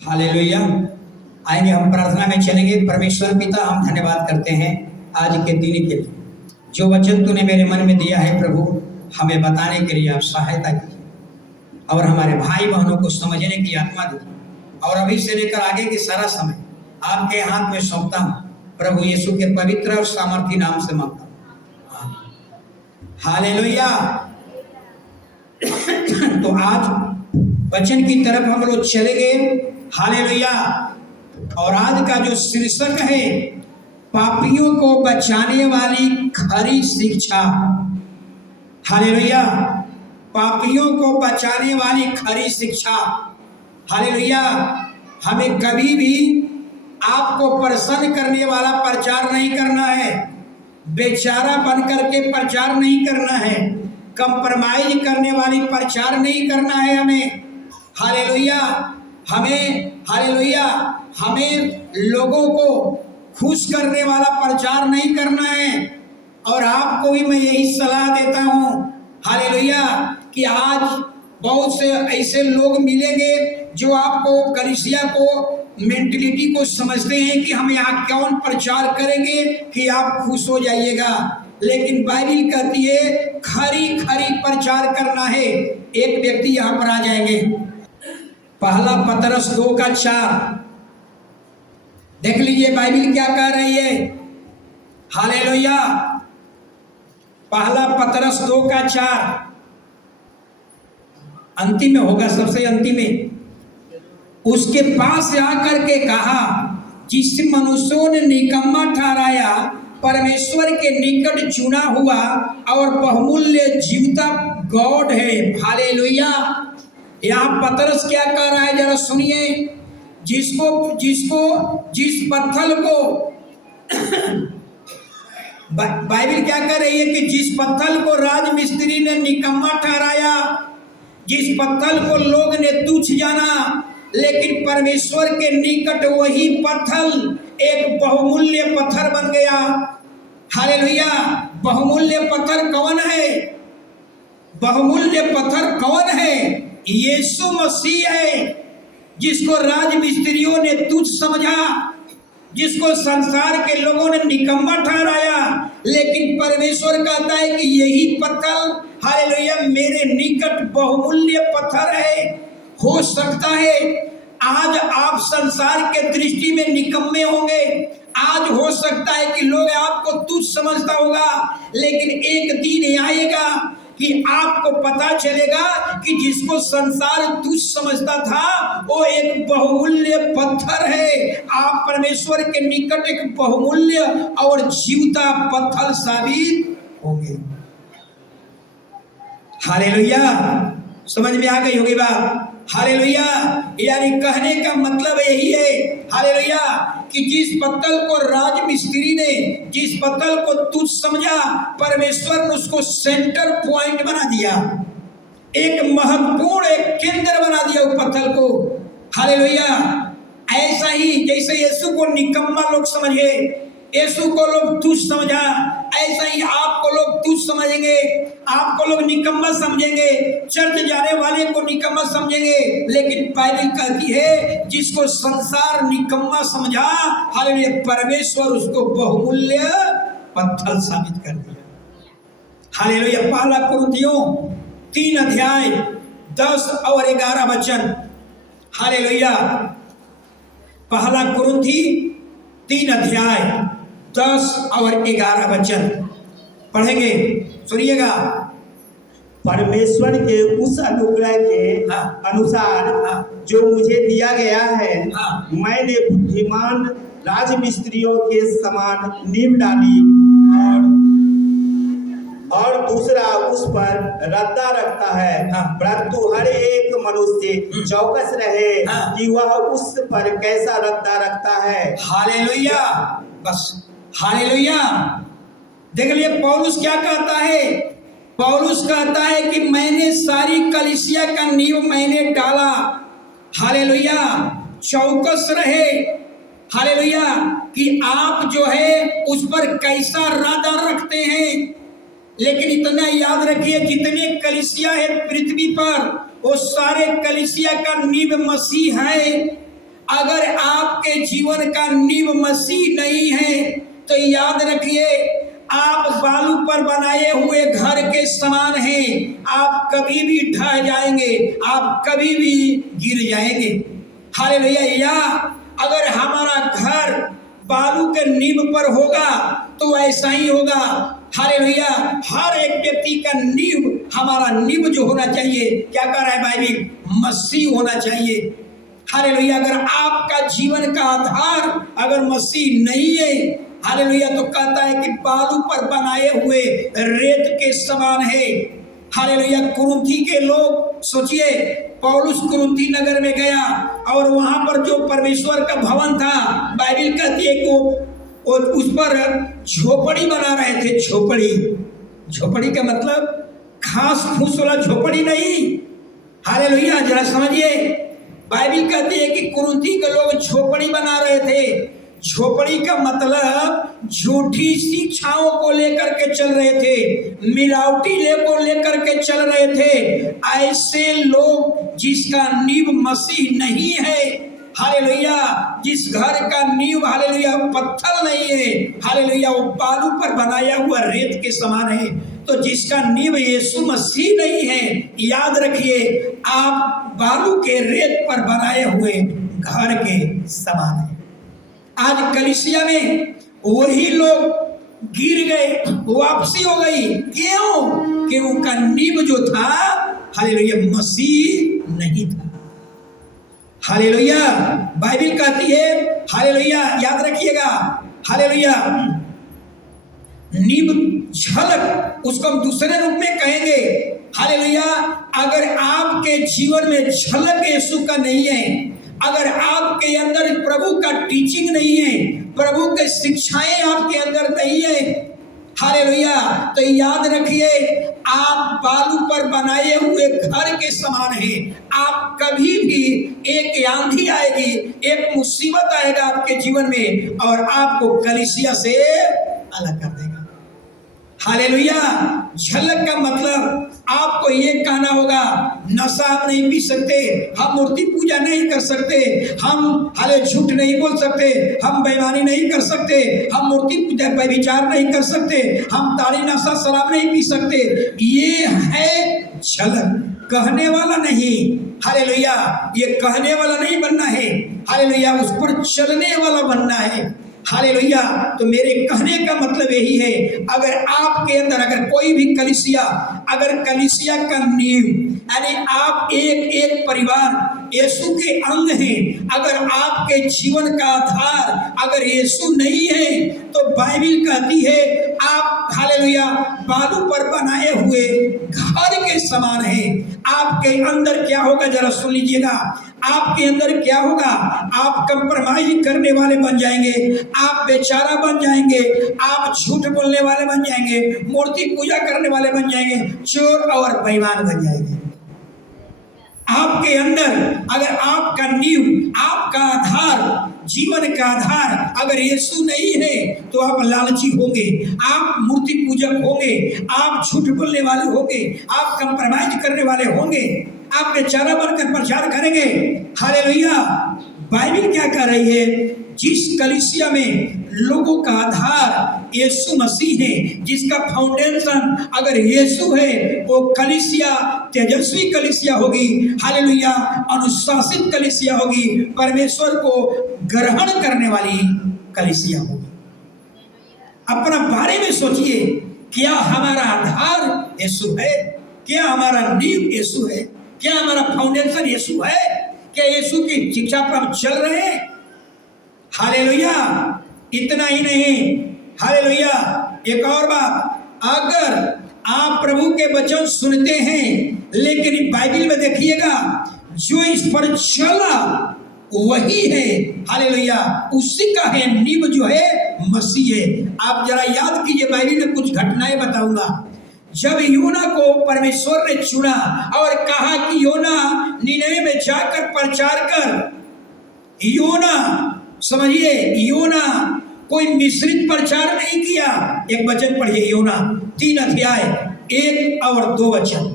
Hallelujah. आएंगे हम प्रार्थना में चलेंगे। परमेश्वर पिता, हम धन्यवाद करते हैं आज के दिन के लिए। जो वचन तूने मेरे मन में दिया है प्रभु, हमें बताने के लिए आप सहायता कीजिए और हमारे भाई बहनों को समझने की आत्मा दीजिए। और अभी से लेकर आगे के सारा समय आपके हाथ में सौंपता हूँ प्रभु यीशु के पवित्र और सामर्थी नाम से मांगता हूँ। हालेलुया। तो आज वचन की तरफ हम लोग चलेंगे। हालेलुया। और आज का जो शीर्षक है, पापियों को बचाने वाली खरी शिक्षा। हालेलुया। पापियों को बचाने वाली खरी शिक्षा। हालेलुया। हमें कभी भी आपको प्रसन्न करने वाला प्रचार नहीं करना है, बेचारा बन करके प्रचार नहीं करना है, कंप्रोमाइज करने वाली प्रचार नहीं करना है हमें। हालेलुया। हमें लोगों को खुश करने वाला प्रचार नहीं करना है। और आपको भी मैं यही सलाह देता हूँ, हालेलुया, कि आज बहुत से ऐसे लोग मिलेंगे जो आपको कलीसिया को मेंटलिटी को समझते हैं कि हम यहाँ कौन प्रचार करेंगे कि आप खुश हो जाइएगा। लेकिन बाइबिल कहती है खरी खरी प्रचार करना है। एक व्यक्ति यहाँ पर आ जाएंगे, पहला पतरस 2:4 देख लीजिए बाइबिल क्या कह रही है। हालेलुया। पहला पतरस 2:4 अंतिम में होगा, सबसे अंतिम में। उसके पास आकर के कहा, जिस मनुष्यों ने निकम्मा ठहराया, परमेश्वर के निकट चुना हुआ और बहुमूल्य जीवता गॉड है। हालेलुया। यहाँ पतरस क्या कह रहा है, जरा सुनिए। जिस पत्थर को बाइबिल क्या कह रही है कि जिस पत्थर को राजमिस्त्री ने निकम्मा ठहराया, जिस पत्थर को लोग ने तुच्छ जाना, लेकिन परमेश्वर के निकट वही पत्थर एक बहुमूल्य पत्थर बन गया। हालेलुया। बहुमूल्य पत्थर कौन है? बहुमूल्य पत्थर कौन है? यीशु मसीह है, जिसको राजमिस्त्रियों ने तुच्छ समझा, जिसको संसार के लोगों ने निकम्मा ठहराया, लेकिन परमेश्वर कहता है कि यही पत्थर, हालेलुया, मेरे निकट बहुमूल्य पत्थर है। हो सकता है आज आप संसार के दृष्टि में निकम्मे होंगे, आज हो सकता है कि लोग आपको तुच्छ समझता होगा, लेकिन एक दिन आएगा कि आपको पता चलेगा कि जिसको संसार तुच्छ समझता था वो एक बहुमूल्य पत्थर है। आप परमेश्वर के निकट एक बहुमूल्य और जीवता पत्थर साबित होंगे। हालेलुया। समझ में आ गई होगी बात। हालेलुया। यानी कहने का मतलब यही है, हालेलुया, कि जिस पत्थर को राजमिस्त्री ने, जिस पत्थर को तुच्छ समझा, परमेश्वर ने उसको सेंटर पॉइंट बना दिया, एक महत्वपूर्ण एक केंद्र बना दिया उस पत्थर को। हालेलुया। ऐसा ही जैसे यीशु को निकम्मा लोग समझे, यीशु को लोग तुच्छ समझा, ऐसा ही आपको लोग तुच्छ समझेंगे, आपको लोग निकम्मा समझेंगे, चर्च जाने वाले को निकम्मा समझेंगे। लेकिन बाइबिल कहती है जिसको संसार निकम्मा समझा, हालेलुया, परमेश्वर उसको बहुमूल्य पत्थर साबित कर दिया। हालेलुया। पहला कुरिन्थियों 3:10 और 11। हालेलुया। पहला कुरिन्थी 3:10 और 11 पढ़ेंगे, सुनिएगा। परमेश्वर के उस अनुग्रह के अनुसार जो मुझे दिया गया है, मैंने बुद्धिमान राजमिस्त्रियों के समान नींव डाली और दूसरा उस पर रद्दा रखता है। परंतु हर एक मनुष्य चौकस रहे कि वह उस पर कैसा रद्दा रखता है। हालेलुया। बस हालेलुया। देख लिए पौलुस क्या कहता है। पौलुस कहता है कि मैंने सारी कलीसिया का नींव मैंने डाला। हालेलुया। चौकस रहे, हालेलुया, कि आप जो है उस पर कैसा रद्दा रखते हैं। लेकिन इतना याद रखिए, जितने कलीसिया है पृथ्वी पर, वो सारे कलीसिया का नींव मसीह है। अगर आपके जीवन का नींव मसीह नहीं है तो याद रखिए आप बालू पर बनाए हुए घर के समान हैं। आप कभी भी ढह जाएंगे, आप कभी भी गिर जाएंगे। हालेलुया। या अगर हमारा घर बालू के नींव पर होगा तो ऐसा ही होगा। हालेलुया। हर एक व्यक्ति का नींव, हमारा नींव जो होना चाहिए, क्या कह रहा है बाइबिल? मसीह होना चाहिए। हालेलुया। अगर आपका जीवन का आधार अगर मसीह नहीं है, हालेलुया, तो कहता है कि बालू पर बनाए हुए रेत के समान है। हालेलुया। कुरिन्थी के लोग, सोचिए, पौलुस कुरिन्थी नगर में गया और वहां पर जो परमेश्वर का भवन था, बाइबिल कहती है कि वो उस पर झोपड़ी बना रहे थे। झोपड़ी का मतलब घास फूस वाला झोपड़ी नहीं। हालेलुया। जरा समझिए, बाइबिल कहती है कि कुरिन्थी के लोग झोपड़ी बना रहे थे। झोपड़ी का मतलब झूठी शिक्षाओं को लेकर के चल रहे थे, मिलावटी को लेकर के चल रहे थे। ऐसे लोग जिसका नींव मसीह नहीं है, हालेलुया, जिस घर का नींव, हालेलुया, पत्थर नहीं है, हालेलुया, वो बालू पर बनाया हुआ रेत के समान है। तो जिसका नींव यीशु मसीह नहीं है, याद रखिए आप बालू के रेत पर बनाए हुए घर के समान है। आज कलीसिया में वही लोग गिर गए, वापसी हो गई। क्यों? कि उनका नींव जो था, हालेलुया, मसीह नहीं था। हालेलुया। बाइबिल कहती है, हालेलुया, याद रखिएगा, हालेलुया, नींव झलक, उसको हम दूसरे रूप में कहेंगे। हालेलुया। अगर आपके जीवन में झलक यीशु का नहीं है, अगर आपके अंदर प्रभु का टीचिंग नहीं है, प्रभु के शिक्षाएं आपके अंदर नहीं है, हालेलुया, तो याद रखिए आप बालू पर बनाए हुए घर के समान हैं। आप कभी भी, एक आंधी आएगी, एक मुसीबत आएगा आपके जीवन में और आपको कलीसिया से अलग कर देगा। हालेलुया। झलक का मतलब आपको ये कहना होगा, नशा हम नहीं पी सकते, हम मूर्ति पूजा नहीं कर सकते, हम हाले झूठ नहीं बोल सकते, हम बेईमानी नहीं कर सकते, हम मूर्ति पूजा पर विचार नहीं कर सकते, हम ताड़ी नशा शराब नहीं पी सकते। ये है झलक, कहने वाला नहीं। हालेलुया। ये कहने वाला नहीं बनना है, हालेलुया, उस पर चलने वाला बनना है। हालेलुया। तो मेरे कहने का मतलब यही है, अगर आपके अंदर, अगर कोई भी कलीसिया, अगर कलीसिया का नींव, यानी आप एक एक परिवार यीशु के अंग हैं, अगर आपके जीवन का आधार अगर यीशु नहीं है, तो बाइबिल कहती है आप, हालेलुया, बालू पर बनाए हुए घर के समान हैं। आपके अंदर क्या होगा, जरा सुन लीजिएगा, आपके अंदर क्या होगा? आप कंप्रोमाइज करने वाले बन जाएंगे, आप बेचारा बन जाएंगे, आप झूठ बोलने वाले बन जाएंगे, मूर्ति पूजा करने वाले बन जाएंगे, चोर और बेईमान बन जाएंगे। आपके अंदर अगर आपका नींव, आपका आधार, जीवन का आधार अगर यीशु नहीं है, तो आप लालची होंगे, आप मूर्ति पूजक होंगे, आप झूठ बोलने वाले होंगे, आप कंप्रोमाइज करने वाले होंगे, आप बेचारा बनकर प्रचार करेंगे। हालेलुया। बाइबिल क्या कह रही है? जिस कलीसिया में लोगों का आधार यीशु मसीह है, जिसका फाउंडेशन अगर यीशु है, वो कलीसिया तेजस्वी कलीसिया होगी। हालेलुया। अनुशासित कलीसिया होगी, परमेश्वर को ग्रहण करने वाली कलीसिया होगी। अपना बारे में सोचिए, क्या हमारा आधार यीशु है? क्या हमारा नींव यीशु है? क्या हमारा फाउंडेशन यीशु है? क्या यीशु की शिक्षा पर हम चल रहे हैं? हालेलुया। इतना ही नहीं, हालेलुया, एक और बात, अगर आप प्रभु के वचन सुनते हैं, लेकिन बाइबिल में देखिएगा जो इस पर चला वही है, हालेलुया, उसी का है नींव जो है मसीह है। आप जरा याद कीजिए, बाइबिल में कुछ घटनाएं बताऊंगा। जब योना को परमेश्वर ने चुना और कहा कि योना नीनवे में जाकर प्रचार कर, योना, समझिए, योना कोई मिश्रित प्रचार नहीं किया। एक वचन पढ़िए, योना 3 अध्याय 1 और 2 वचन।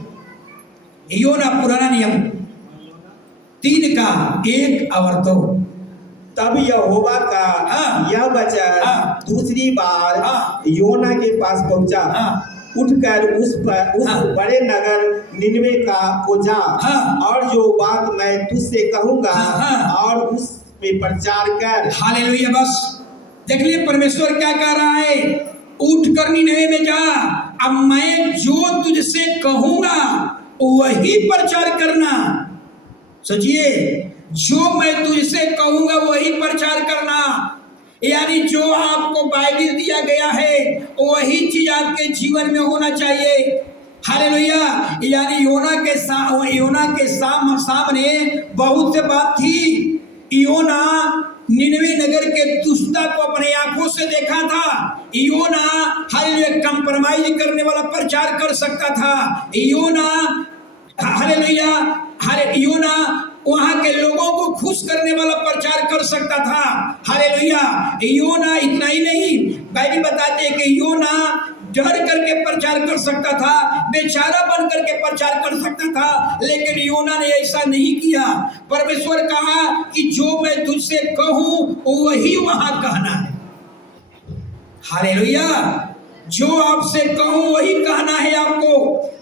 योना पुराना नियम 3 का 1 और 2। तब यहोवा का हाँ। यह वचन हाँ। दूसरी बार हाँ। योना के पास पहुंचा, हाँ। उठकर उस हाँ। बड़े नगर निनवे का को जा, हाँ। और जो बात मैं तुझसे कहूंगा हाँ। और उस पे प्रचार कर। हालेलुया। बस देख लिए परमेश्वर क्या कह रहा है, उठ कर निनवे में जा, अब मैं जो तुझसे कहूंगा वही प्रचार करना। सोचिए, जो मैं तुझसे कहूंगा वही प्रचार करना, यानी जो आपको बाइबल दिया गया है वही चीज आपके जीवन में होना चाहिए। हालेलुया। यानी योना के सामने बहुत से बात थी। योना निनवे नगर के दुष्टता को अपने आंखों से देखा था। योना हालेलुया कंप्रोमाइज करने वाला प्रचार कर सकता था। योना हालेलुया योना वहां के लोगों को खुश करने वाला प्रचार कर सकता था। हालेलुया। योना इतना ही नहीं, बाइबल बताते हैं कि योना डर करके प्रचार कर सकता था, बेचारा बन करके प्रचार कर सकता था, लेकिन योना ने ऐसा नहीं किया। परमेश्वर कहा कि जो मैं तुझसे कहूं वही वहां कहना है। हालेलुया। जो आपसे कहूं वही कहना है आपको।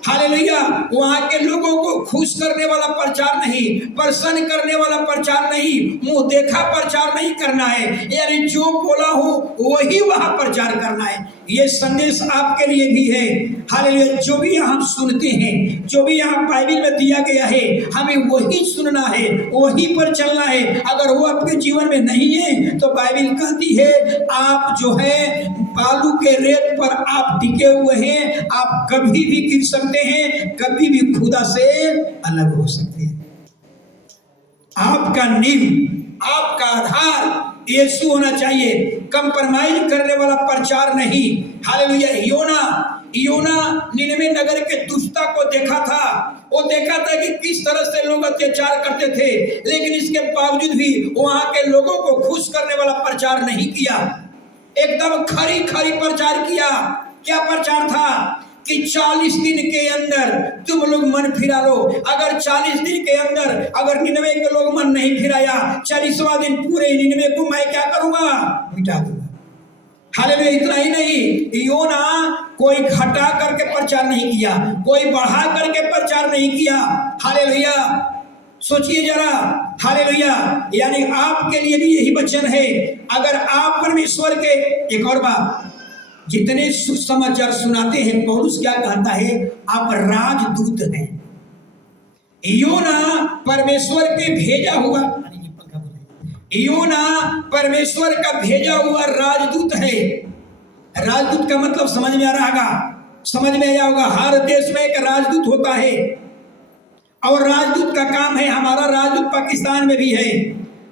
हालेलुया। वहां के लोगों को खुश करने वाला प्रचार नहीं, प्रसन्न करने वाला प्रचार नहीं, मुंह देखा प्रचार नहीं करना है, यानी जो बोला हो वही वहां प्रचार करना है। ये संदेश आपके लिए भी है। हालेलुया। जो भी हम सुनते हैं, जो भी यहाँ बाइबल में दिया गया है, हमें वही सुनना है, वही पर चलना है। अगर वो आपके जीवन में नहीं है तो बाइबल कहती है आप जो है बालू के रेत पर आप टिके हुए हैं, आप कभी भी गिर सकते हैं, कभी भी खुदा से अलग हो सकते हैं। आपका नींव, आपका आधार यीशु होना चाहिए, कंप्रोमाइज करने वाला प्रचार नहीं। हालेलुया। योना निनवे नगर के दुष्टता को देखा था, वो देखा था कि किस तरह से लोग अत्याचार करते थे, लेकिन इसके बावजूद भी वहां के लोगों को खुश करने वाला प्रचार नहीं किया, एकदम खरी खरी प्रचार किया। क्या प्रचार था कि 40 दिन के अंदर तुम लोग मन फिरा लो। अगर 40 दिन के अंदर अगर निनवे के लोग मन नहीं फिराया, 40वां दिन पूरे निनवे को मैं क्या करूंगा, मिटा दूंगा। हालेलुया। इतना ही नहीं, योना कोई घटा करके प्रचार नहीं किया, कोई बढ़ा करके प्रचार नहीं किया। हालेलुया। सोचिए जरा। हालेलुया। यानी आपके लिए भी यही वचन है। अगर आप परमेश्वर के, एक और बात, जितने सुसमाचार सुनाते हैं, पौलुस क्या कहता है, आप राजदूत हैं। योना परमेश्वर के भेजा हुआ, योना परमेश्वर का भेजा हुआ राजदूत है। राजदूत का मतलब समझ में आ रहा होगा, समझ में आया होगा। हर देश में एक राजदूत होता है, और राजदूत का काम है, हमारा राजदूत पाकिस्तान में भी है,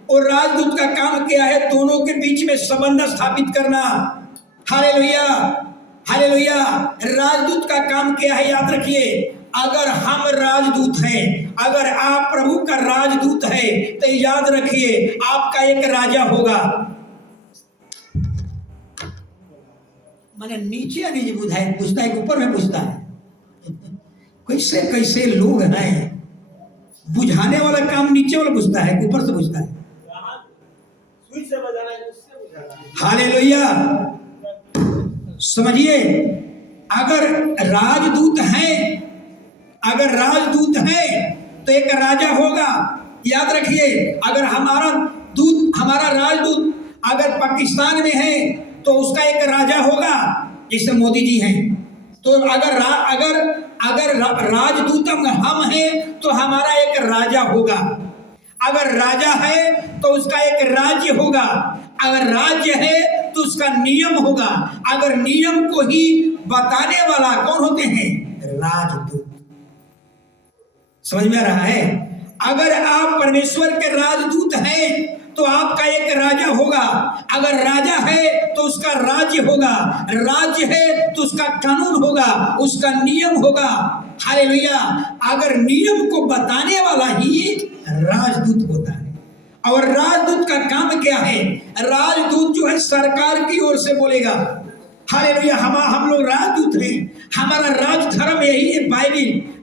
और राजदूत का काम क्या है, दोनों के बीच में संबंध स्थापित करना। हालेलुया। हालेलुया। राजदूत का काम क्या है, याद रखिए। अगर हम राजदूत हैं, अगर आप प्रभु का राजदूत है, तो याद रखिए आपका एक राजा होगा। मैंने नीचे नहीं पूछता है, ऊपर में पूछता है। कैसे कैसे लोग हैं, बुझाने वाला काम नीचे वाला पूछता है, ऊपर से पूछता है। हालेलुया। समझिए, अगर राजदूत है, अगर राजदूत है तो एक राजा होगा। याद रखिए, अगर हमारा राजदूत अगर पाकिस्तान में है तो उसका एक राजा होगा, जैसे मोदी जी हैं। तो अगर राजदूत हम हैं तो हमारा एक राजा होगा। अगर राजा है तो उसका एक राज्य होगा। अगर राज्य है तो उसका नियम होगा। अगर नियम को ही बताने वाला कौन होते हैं, राजदूत। समझ में आ रहा है। अगर आप परमेश्वर के राजदूत हैं तो आपका एक राजा होगा। अगर राजा है तो उसका राज्य होगा, राज्य है तो उसका कानून होगा, उसका नियम होगा। हालेलुया। अगर नियम को बताने वाला ही राजदूत होता है। और राजदूत का काम क्या है, राजदूत जो है सरकार की ओर से बोलेगा। हालेलुया। हम लोग राजदूत हैं, हमारा राज धर्म यही है।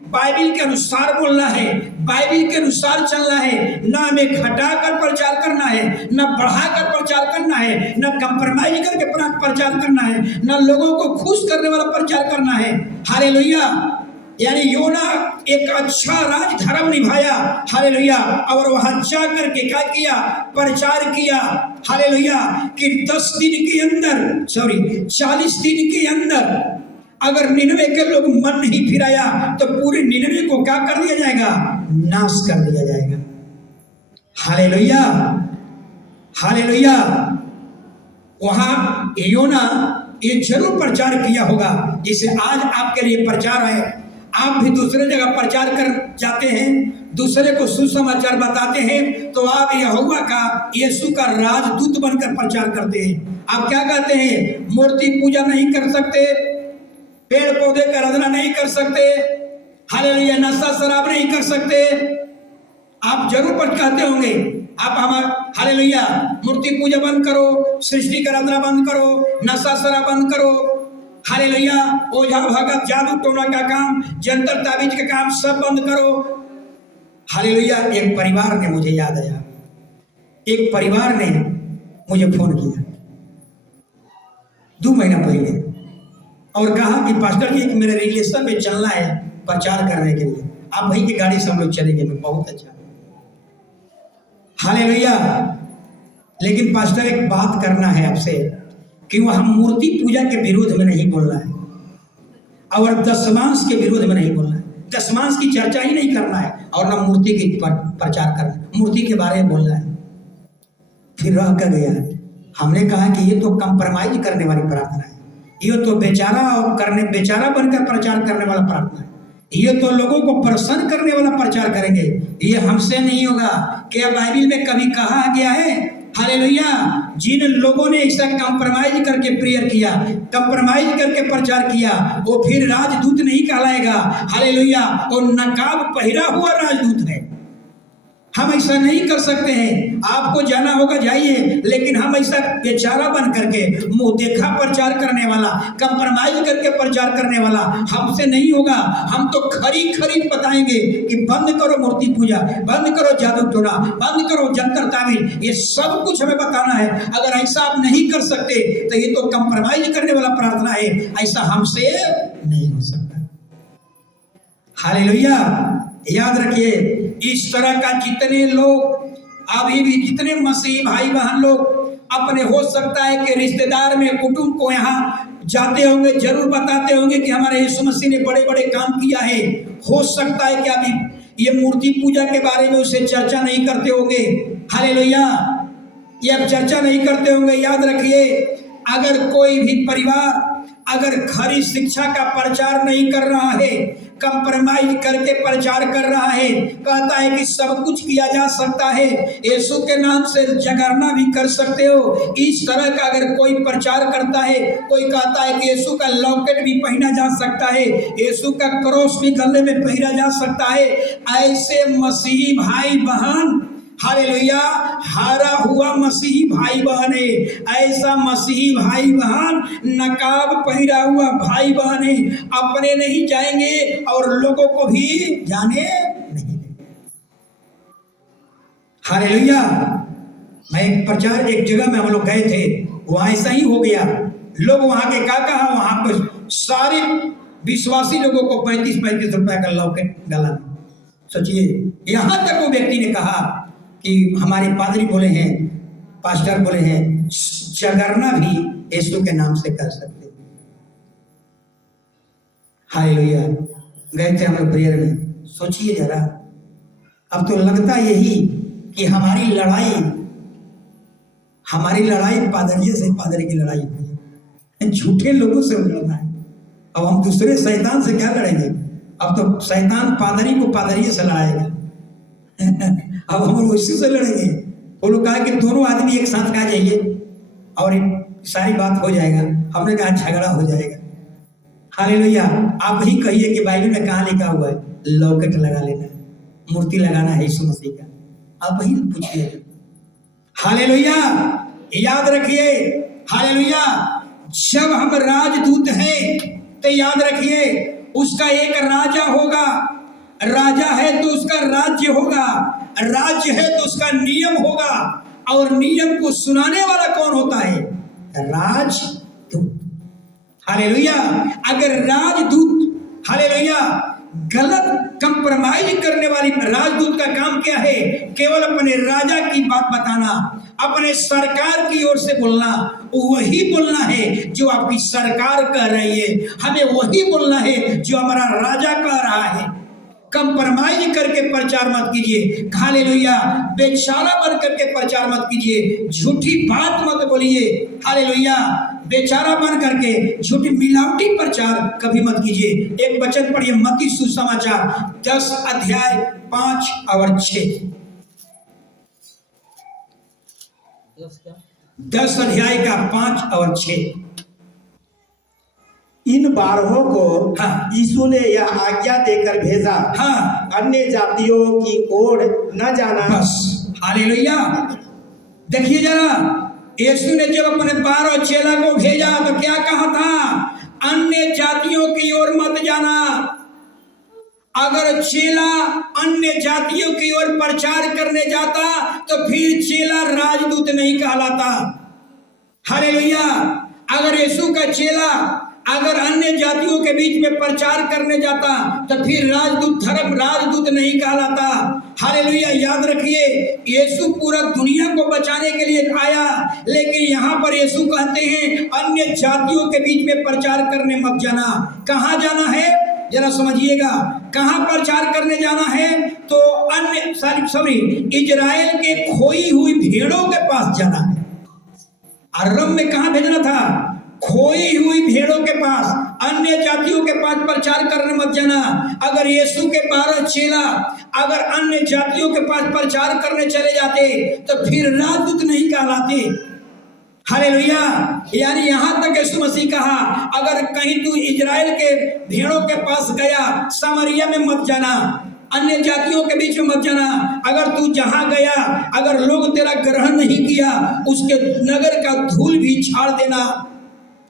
बाइबिल के अनुसार बोलना है, बाइबिल के अनुसार चलना है। ना हमें घटाकर प्रचार करना है, ना बढ़ाकर प्रचार करना है, ना कंप्रोमाइज करके प्रचार करना है, ना लोगों को खुश करने वाला प्रचार करना है। हालेलुया। यानी योना एक अच्छा राजधर्म निभाया, हालेलुया, और वहां जाकर के क्या किया, प्रचार किया, हालेलुया, कि 10 दिन के अंदर 40 दिन के अंदर अगर निनवे के लोग मन नहीं फिराया तो पूरे निनवे को क्या कर दिया जाएगा, नाश कर दिया जाएगा। Hallelujah, hallelujah. वहां योना ये जरूर प्रचार किया होगा, जैसे आज आपके लिए प्रचार है। आप भी दूसरे जगह प्रचार कर जाते हैं, दूसरे को सुसमाचार बताते हैं, तो आप यहोवा का, यीशु का राजदूत बनकर प्रचार करते हैं। आप क्या कहते हैं, मूर्ति पूजा नहीं कर सकते, पेड़ पौधे का आराधना नहीं कर सकते, हालेलुया, नशा शराब नहीं कर सकते। आप जरूर पर कहते होंगे, आप हम हालेलुया, मूर्ति पूजा बंद करो, सृष्टि का आराधना बंद करो, नशा शराब बंद करो, हालेलुया, ओझा भगत जादू टोना का काम, जंतर ताबीज का काम सब बंद करो। हालेलुया। एक परिवार ने, मुझे याद आया, एक परिवार ने मुझे फोन किया 2 महीना पहले और कहा कि पास्टर जी, मेरे रिलेशन में चलना है प्रचार करने के लिए, आप वहीं की गाड़ी से हम लोग चलेंगे। मैं बहुत अच्छा, हालेलुया। लेकिन पास्टर एक बात करना है आपसे कि वह हम मूर्ति पूजा के विरोध में नहीं बोलना है और दशमांश के विरोध में नहीं बोलना है, दशमांश की चर्चा ही नहीं करना है और ना मूर्ति की प्रचार करना, मूर्ति के बारे में बोलना है। फिर रह कर गया, हमने कहा कि ये तो कंप्रोमाइज करने वाली प्रार्थना है, ये तो बेचारा बनकर प्रचार करने वाला प्रार्थना है, ये तो लोगों को प्रसन्न करने वाला प्रचार करेंगे, ये हमसे नहीं होगा। क्या बाइबिल में कभी कहा गया है, हालेलुया, जिन लोगों ने ऐसा कंप्रोमाइज करके प्रेयर किया, कंप्रोमाइज करके प्रचार किया, वो फिर राजदूत नहीं कहलाएगा, हालेलुया, वो नकाब पहिरा हुआ राजदूत है। हम ऐसा नहीं कर सकते हैं। आपको जाना होगा जाइए, लेकिन हम ऐसा बेचारा बन करके मुंह देखा प्रचार करने वाला, कंप्रोमाइज करके प्रचार करने वाला हमसे नहीं होगा। हम तो खरीद बताएंगे कि बंद करो मूर्ति पूजा, बंद करो जादू टोना, बंद करो जंतर ताबीज, ये सब कुछ हमें बताना है। अगर ऐसा आप नहीं कर सकते तो ये तो कंप्रोमाइज करने वाला प्रार्थना है, ऐसा हमसे नहीं हो सकता। हालेलुया। याद रखिए, इस तरह का जितने लोग अभी भी, जितने मसीही भाई बहन लोग अपने, हो सकता है कि रिश्तेदार में, कुटुंब को यहाँ जाते होंगे, जरूर बताते होंगे कि हमारे यीशु मसीह ने बड़े बड़े काम किया है। हो सकता है कि अभी ये मूर्ति पूजा के बारे में उससे चर्चा नहीं करते होंगे, हालेलुया, ये अब चर्चा नहीं करते होंगे। याद रखिए, अगर कोई भी परिवार अगर खरी शिक्षा का प्रचार नहीं कर रहा है, कंप्रोमाइज करके प्रचार कर रहा है, कहता है कि सब कुछ किया जा सकता है, यीशु के नाम से जगरना भी कर सकते हो, इस तरह का अगर कोई प्रचार करता है, कोई कहता है कि यीशु का लॉकेट भी पहना जा सकता है, यीशु का क्रॉस भी गले में पहना जा सकता है, ऐसे मसीही भाई बहन, हालेलुया, हारा हुआ मसीही भाई बहन है, ऐसा मसीही भाई बहन, नकाब पहरा हुआ भाई बहन है, अपने नहीं जाएंगे और लोगों को भी जाने नहीं देंगे। हालेलुया। मैं एक जगह में हम लोग गए थे, वहां ऐसा ही हो गया। लोग वहां के क्या कहा, वहां पर सारे विश्वासी लोगों को 35-35 रुपए का लॉकेट गला। सोचिए, यहां तक वो व्यक्ति ने कहा कि हमारे पादरी बोले हैं, पास्टर बोले हैं, जगरना भी यीशु के नाम से कर सकते। हालेलुया। गए थे हम लोग प्रेयर में। सोचिए जरा, अब तो लगता यही कि हमारी लड़ाई पादरी से, पादरी की लड़ाई हुई है, झूठे लोगों से लड़ना है। अब हम दूसरे शैतान से क्या लड़ेंगे? अब तो शैतान पादरी को पादरी से लड़ाएगा। अब हम लोग इसी से लड़ेंगे। वो लोग कहा कि दोनों आदमी एक साथ आ जाइए और सारी बात हो जाएगा। हमने कहा झगड़ा हो जाएगा। हालेलुया। आप ही कहिए कि बाइबल में कहाँ लिखा हुआ है लॉकेट लगा लेना है, मूर्ति लगाना है यीशु मसीह का? आप ही पूछिए। हालेलुया। याद रखिए, हालेलुया, जब हम राजदूत हैं तो याद रखिए उसका एक राजा होगा राजा है तो उसका राज्य होगा, राज्य है तो उसका नियम होगा, और नियम को सुनाने वाला कौन होता है? राजदूत। हालेलुया। अगर राजदूत, हालेलुया, गलत कंप्रोमाइज करने वाली, राजदूत का काम क्या है? केवल अपने राजा की बात बताना, अपने सरकार की ओर से बोलना, वही बोलना है जो आपकी सरकार कह रही है। हमें वही बोलना है जो हमारा राजा कह रहा है। कंप्रोमाइज करके प्रचार मत कीजिए। हालेलुया। बेचारा बन करके प्रचार मत कीजिए, झूठी बात मत बोलिए। हालेलुया। बेचारा बन करके झूठी मिलावटी प्रचार कभी मत कीजिए। एक वचन पढ़िए, मत्ती सुसमाचार 10 अध्याय 5 और 6। 10 अध्याय का 5 और 6। इन बारहों को यीशु ने यह आज्ञा देकर भेजा, अन्य जातियों की ओर न जाना। बस। हालेलुया। देखिए जरा, यीशु ने जब अपने 12 चेला को भेजा तो क्या कहा था? अन्य जातियों की ओर मत जाना। अगर चेला अन्य जातियों की ओर प्रचार करने जाता तो फिर चेला राजदूत नहीं कहलाता। हालेलुया। अगर यीशु का चेला अगर अन्य जातियों के बीच में प्रचार करने जाता तो फिर राजदूत, धर्म राजदूत नहीं कहलाता। हालेलुया। याद रखिए, यीशु पूरा दुनिया को बचाने के लिए आया, लेकिन यहाँ पर यीशु कहते हैं अन्य जातियों के बीच में प्रचार करने मत जाना। कहाँ जाना है जरा समझिएगा, कहाँ प्रचार करने जाना है? तो अन्य इजराइल के खोई हुई भेड़ों के पास जाना है। अरब में कहाँ भेजना था? खोई हुई भेड़ों के पास, अन्य जातियों के पास प्रचार करने मत जाना। अगर यीशु के 12 चेला अगर अन्य जातियों के पास प्रचार करने चले जाते तो फिर राजदूत नहीं कहलाते। हालेलुया। यानी यहाँ तक यीशु मसीह कहा, अगर कहीं तू इजराइल के भेड़ों के पास गया, सामरिया में मत जाना, अन्य जातियों के बीच में मत जाना। अगर तू जहां गया, अगर लोग तेरा ग्रहण नहीं किया, उसके नगर का धूल भी झाड़ देना।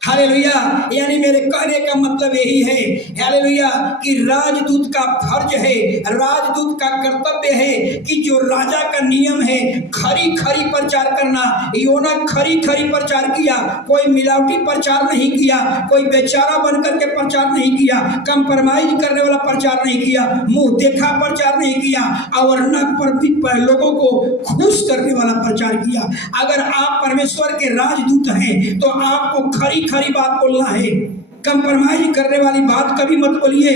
हालेलुया। यानी मेरे कहने का मतलब यही है, हालेलुया, कि राजदूत का फर्ज है, राजदूत का कर्तव्य है कि जो राजा का नियम है खरी खरी प्रचार करना। योना खरी खरी प्रचार किया, कोई मिलावटी प्रचार नहीं किया, कोई बेचारा बन करके प्रचार नहीं किया, कंप्रोमाइज करने वाला प्रचार नहीं किया, मुंह देखा प्रचार नहीं किया, और न पर लोगों को खुश करने वाला प्रचार किया। अगर आप परमेश्वर के राजदूत हैं तो आपको खरी खरी बात बोलना है, कंप्रोमाइज करने वाली बात कभी मत बोलिए।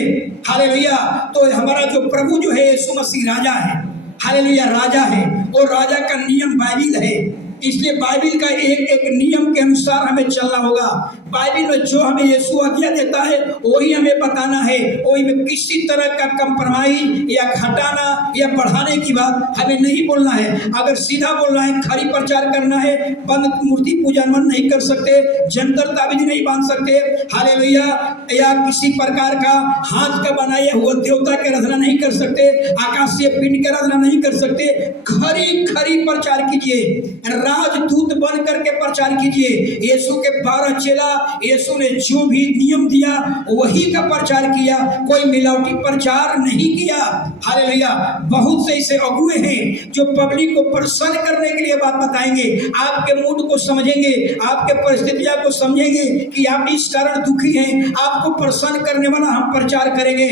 हालेलुया। तो हमारा जो प्रभु जो है यीशु मसीह राजा है, हालेलुया, राजा है, और राजा का नियम बाइबिल है। इसलिए बाइबिल का एक एक नियम के अनुसार हमें चलना होगा। बाइबिल में जो हमें यीशु आज्ञा देता है वही हमें बताना है, वही में किसी तरह का कंप्रोमाइज या घटाना या बढ़ाने की बात हमें नहीं बोलना है। अगर सीधा बोलना है, खरी प्रचार करना है, बंद मूर्ति पूजा मन नहीं कर सकते, जंतर ताबीज नहीं बांध सकते, हालेलुया, या किसी प्रकार का हाथ का बनाया हुआ देवता के आराधना नहीं कर सकते, आकाशीय पिंड के आराधना नहीं कर सकते। खरी खरी प्रचार कीजिए, राजदूत बन करके प्रचार कीजिए। यीशु के 12 चेला, यीशु ने जो भी नियम दिया वही का प्रचार किया, कोई मिलावटी प्रचार नहीं किया। हालेलुया। बहुत से ऐसे अगुए हैं जो पब्लिक को प्रसन्न करने के लिए बात बताएंगे, आपके मूड को समझेंगे, आपके परिस्थितियां को समझेंगे कि आप इस कारण दुखी हैं, आपको प्रसन्न करने वाला हम प्रचार करेंगे।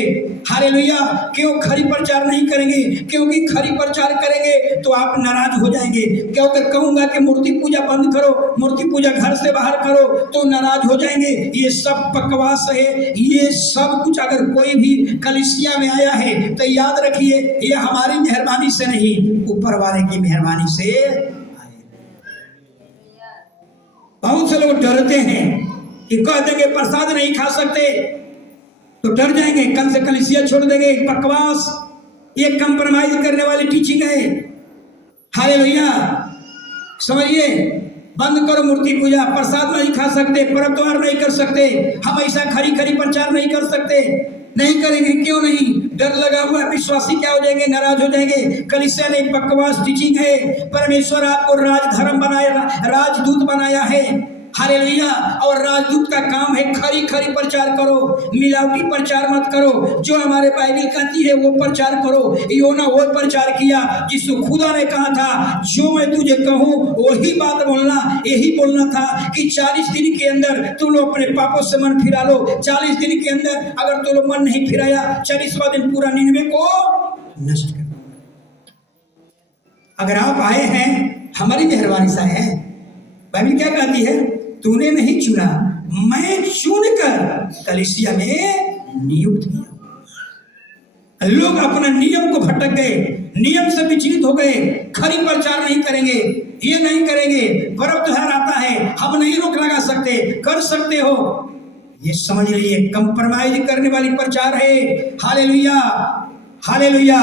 हालेलुया। क्यों खरी प्रचार नहीं करेंगे? क्योंकि खरी प्रचार करेंगे तो आप नाराज हो जाएंगे। क्योंकि कहूंगा कि मूर्ति पूजा बंद करो, मूर्ति पूजा घर से बाहर करो, तो नाराज हो जाएंगे। ये सब बकवास है। ये सब कुछ अगर कोई भी कलीसिया में आया है तो याद रखिए, ये हमारी मेहरबानी से नहीं, ऊपर वाले की मेहरबानी से। बहुत से लोग डरते हैं कि कह देंगे प्रसाद नहीं खा सकते तो डर जाएंगे, कल से कलीसिया छोड़ देंगे। बकवास, ये कंप्रोमाइज करने वाली टीचिंग है। हालेलुया। समझिए, बंद करो मूर्ति पूजा, प्रसाद नहीं खा सकते, पर्व त्योहार नहीं कर सकते, हम ऐसा खरी खरी प्रचार नहीं कर सकते। नहीं करेंगे, क्यों नहीं? डर लगा हुआ है, विश्वासी क्या हो जाएंगे, नाराज हो जाएंगे। कलीसिया ने बकवास टीचिंग है। परमेश्वर आपको राज धर्म बनाया, राजदूत बनाया है। हालेलुया। और राजदूत का काम है खरी खरी प्रचार करो, मिलावटी प्रचार मत करो। जो हमारे बाइबल कहती है वो प्रचार करो। योना वो प्रचार किया जिसको खुदा ने कहा था जो मैं तुझे कहूँ वही बात बोलना। यही बोलना था कि 40 दिन के अंदर तुम लोग अपने पापों से मन फिरा लो। 40 दिन के अंदर अगर तुम लोग मन नहीं फिराया, 40वां दिन पूरा निनवे को नष्ट कर। अगर आप आए हैं, हमारी मेहरबानी से है। बाइबल क्या कहती है? तूने नहीं चुना, मैं चुनकर कलीसिया में नियुक्त किया। लोग अपना नियम को भटक गए, नियम से विचलित हो गए, खरी प्रचार नहीं करेंगे, ये नहीं करेंगे, पर्व त्योहार आता है हम नहीं रोक लगा सकते, कर सकते हो, ये समझ लीजिए कंप्रोमाइज करने वाली प्रचार है। Hallelujah hallelujah.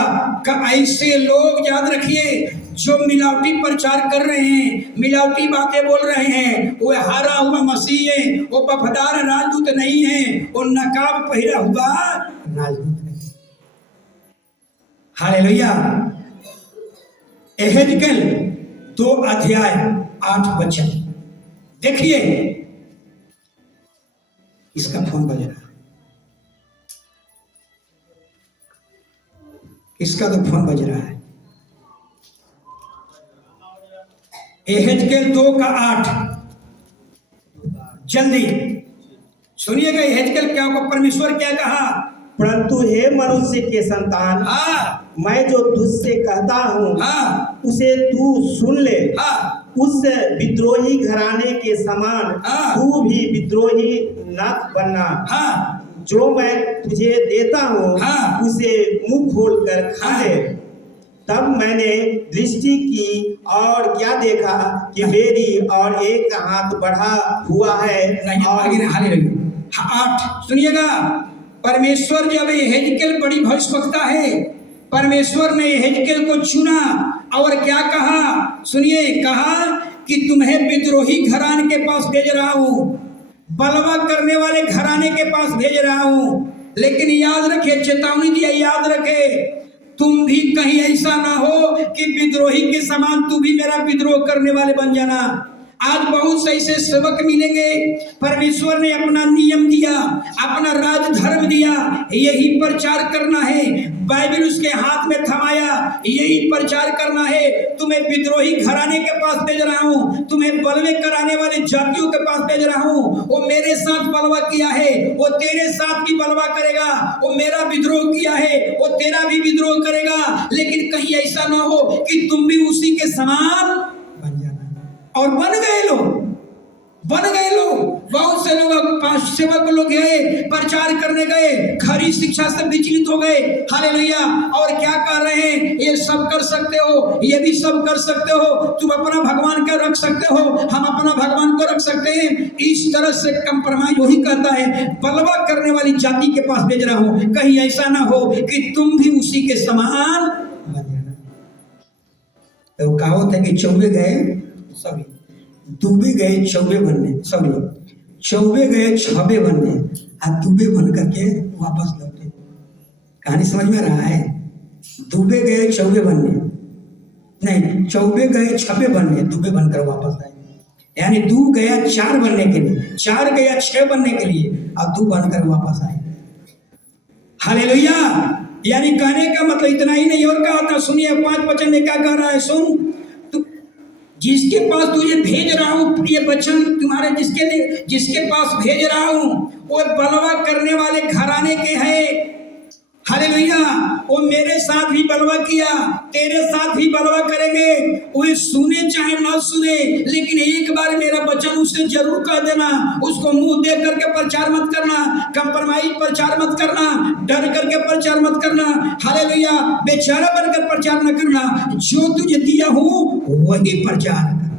ऐसे लोग याद रखिए जो मिलावटी प्रचार कर रहे हैं, मिलावटी बातें बोल रहे हैं, वो हारा हुआ मसीह है, वो वफादार राजदूत नहीं है, वो नकाब पहरा हुआ राजदूत है। हालेलुया। एहेजकेल 2 अध्याय 8 वचन देखिए। इसका फोन बज रहा है, इसका तो फोन बज रहा है। एहेजकेल 2 का 8 जल्दी सुनिएगा। एहेजकेल क्या को परमेश्वर क्या कहा? परंतु हे मनुष्य के संतान, मैं जो तुझसे कहता हूँ उसे तू सुन ले। उस विद्रोही घराने के समान तू भी विद्रोही न बनना। जो मैं तुझे देता हूँ उसे मुंह खोल कर खा ले। तब मैंने दृष्टि की और क्या देखा कि मेरी और एक हाथ बढ़ा हुआ है। और 8 सुनिएगा। परमेश्वर जब एहेजकेल बड़ी भविष्यवक्ता है, परमेश्वर ने एहेजकेल को चुना और क्या कहा? सुनिए, कहा कि तुम्हें विद्रोही घराने के पास भेज रहा हूं, बलवा करने वाले घराने के पास भेज रहा हूं। लेकिन याद रखे, चेतावनी दिया, याद रखे तुम भी कहीं ऐसा ना हो कि विद्रोही के समान तू भी मेरा विद्रोह करने वाले बन जाना। आज बहुत से ऐसे सेवक मिलेंगे, परमेश्वर ने अपना नियम दिया, अपना राज धर्म दिया, यही प्रचार करना है, बाइबल उसके हाथ में थमाया, यही प्रचार करना है। तुम्हें विद्रोही घराने के पास भेज रहा हूँ, तुम्हें बलवे कराने वाले जातियों के पास भेज रहा हूँ। वो मेरे साथ बलवा किया है, वो तेरे साथ भी बलवा करेगा। वो मेरा विद्रोह किया है, वो तेरा भी विद्रोह करेगा। लेकिन कहीं ऐसा ना हो कि तुम भी उसी के समान बन जाना। और बन गए लोग। बहुत से लोग, 5 सेवक लोग गए, प्रचार करने गए, खरी शिक्षा से विचलित हो गए। हालेलुया। और क्या कर रहे हैं? ये सब कर सकते हो, ये भी सब कर सकते हो, तुम अपना भगवान को रख सकते हो, हम अपना भगवान को रख सकते हैं। इस तरह से कंप्रोमाइज वही कहता है, बलवा करने वाली जाति के पास भेज रहा हूं, कहीं ऐसा ना हो कि तुम भी उसी के समान बन जाना। तो कहावत है कि चौबे गए सभी, दुबे गए चौबे बनने, सब लोग चौबे गए छबे बनने, और दुबे बन करके वापस लौटे। कहानी समझ में रहा है? दुबे गए चौबे बनने नहीं, चौबे गए छबे बनने, दुबे बनकर वापस आए। यानी 2 गया 4 बनने के लिए, 4 गया 6 बनने के लिए, और 2 बनकर वापस आए। हालेलुया। यानी कहने का मतलब इतना ही नहीं और क्या होता? सुनिए 5 वचन में क्या कह रहा है, सुन। जिसके पास तुझे भेज रहा हूँ, ये वचन तुम्हारे जिसके पास भेज रहा हूँ वो बलवा करने वाले घराने के हैं। हालेलुया। वो मेरे साथ भी बलवा किया, तेरे साथ भी बलवा करेंगे। वो सुने चाहे ना सुने, लेकिन एक बार मेरा वचन उससे जरूर कह देना। उसको मुंह देख करके प्रचार मत करना, कंप्रोमाइज प्रचार मत करना, डर करके प्रचार मत करना। हालेलुया। बेचारा बनकर प्रचार न करना, जो तुझे दिया हूँ वही प्रचार कर।